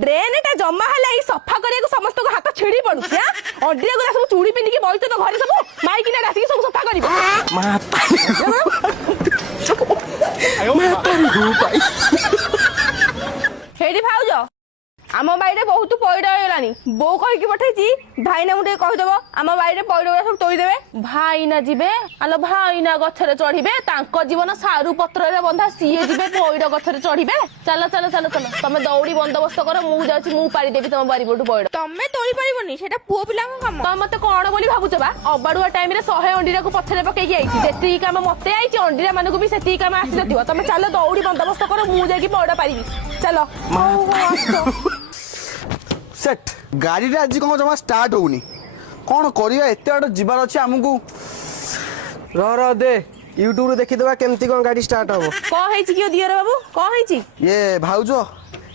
drain टा जमा है सफा करने समस्त हाथ छिड़ी पड़ू अंडिया गुरा सब चूड़ी पिंधिकी बइछ तो घरे सब माइकिना डासिकी सब सफा करिबो हेडी भाउज आम बाईरे बहुत पैड़ होगलानी बो कहीकि पठेची भाईना मुझे कहीदेव आम बाईरे पैड़ गुड़ा सब तोड़देवे भाईना जीवे आलो भाईना गछरे चढ़िबे तांको जीवन सारू पत्र बंधा सीए जीवे पैड़ गछरे चढ़िबे चलो चलो चलो चलो तमे दौड़ी बंदोबस्त कर मु जाउची मु पारी देबी तम बारीपटू पैड़ तमे तोड़ी परिबनी सेटा पुओ पिला काम तमे मते कोन बोली भाबुछ बा अबाडुआ टाइम रे 100 अंडीरा को पछरे पकेकी आइची जेती काम मते आइची अंडीरा मानको भी सेती काम आसी नथिबो तमे चलो दौड़ी बंदोबस्त कर मु जाकी पैड़ पारिबी चलो सेट गाड़ी रे आज कौन जमा स्टार्ट होनी कौन करिया एते आड़ जीवार अछि हमकु र दे यूट्यूब रे देखि देबा केमती कोन गाड़ी स्टार्ट होबो को हेची कियो दियर बाबू को हेची ये भाउजो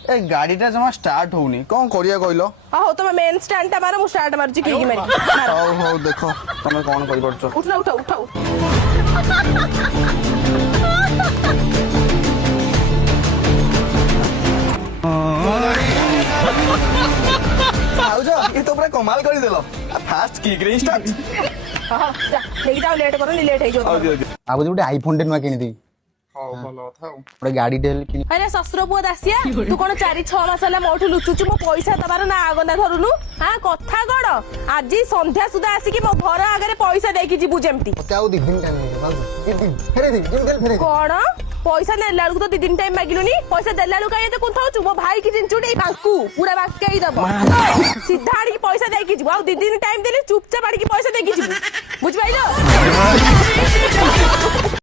ए गाड़ी टा जमा स्टार्ट होनी कौन करिया कहलो हो तुम मेन स्टैंड टा मारो मु स्टार्ट मारची की मारी हो हो देखो तमे कौन करि परछो उठा उठा उठा भाउजो ये तो पूरा कमाल करि देलो फास्ट किक रे स्टार्ट हां जा लेके जाओ लेट करो लेट हे जो आबो जे आईफोन 10 मा किनि दे हां भलो था ओडे गाड़ी डेल किनि अरे ससुर पुआ दासिया तू कोन 4-6 मास होला मोठू लुचुचु मो पैसा दबार ना आगंदा धरुनु हां कथा गड आज संध्या सुदा आसी कि मो घर आगे पैसा देकी जीबू जेमती क्या 2 दिन टाइम ले भाउजो फेरे दे फेरे कोन पैसा नेला लुक तो 2 दिन टाइम मागिलुनी पैसा देला लुक आए तो कोन थाउ मो भाई की जिंचुडी बांकू पूरा बांकाई दबो सीधा आड़ी पैसा देकी जीबू आ 2 दिन टाइम देले चुपचाप आड़ी की पैसा देकी जीबू बुझ पाइलो